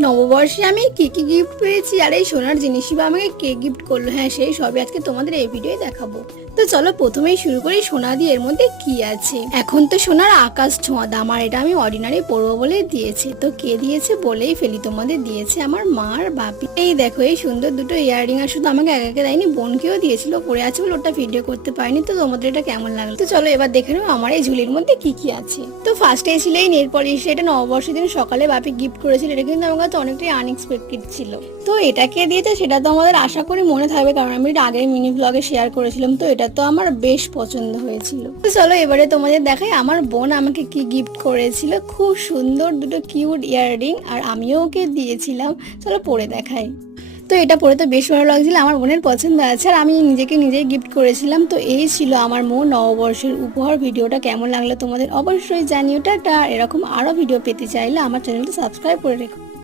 নববর্ষে আমি কি কি গিফট পেয়েছি আর এই সোনার জিনিসই বা আমাকে কে গিফট করলো, হ্যাঁ সেই সবই আজকে তোমাদের এই ভিডিওয়ে দেখাবো। তো চলো প্রথমেই শুরু করি সোনা দিয়ে। এর মধ্যে কি আছে? এখন তো সোনার আকাশ ছোঁয়া দাম, আর এটা আমি অর্ডিনারি পরবো বলে দিয়েছে। তো কে দিয়েছে বলেই ফেলি, তোমাদের দিয়েছে আমার মা আর বাপি। এই দেখো এই সুন্দর দুটো ইয়াররিং, আর শুধু আমাকে একা একা দেয়নি, বোনকেও দিয়েছিল, পরে আছে বলে ওটা ভিডিও করতে পারিনি। তো তোমাদের এটা কেমন লাগলো? তো চলো এবার দেখে নেবো আমার এই ঝুলির মধ্যে কি কি আছে। তো ফার্স্টে ছিল এই নেল পলিশ। এটা নববর্ষের দিন সকালে বাপি গিফট করেছিল। এটা কিন্তু আমার কাছে অনেকটাই আনএক্সপেক্টেড ছিল। তো এটাকে দিয়েছে সেটা তো আমাদের আশা করি মনে থাকবে, কারণ আমি এটা আগের মিনি ব্লগে শেয়ার করেছিলাম। তো এটা তো আমার বেশ পছন্দ হয়েছিল। তো চলো এবারে তোমাদের দেখাই আমার বোন আমাকে কি গিফট করেছিল। খুব সুন্দর দুটো কিউট ইয়াররিং, আর আমিও ওকে দিয়েছিলাম। চলো পরে দেখাই। তো এটা পরে তো বেশ ভালো লাগছিল, আমার বোনের পছন্দ আছে, আর আমি নিজেকে নিজেই গিফট করেছিলাম। তো এই ছিল আমার নববর্ষের উপহার। ভিডিওটা কেমন লাগলো তোমাদের অবশ্যই জানিও। টাটা। এরকম আরো ভিডিও পেতে চাইলে আমার চ্যানেলটা সাবস্ক্রাইব করে রেখো।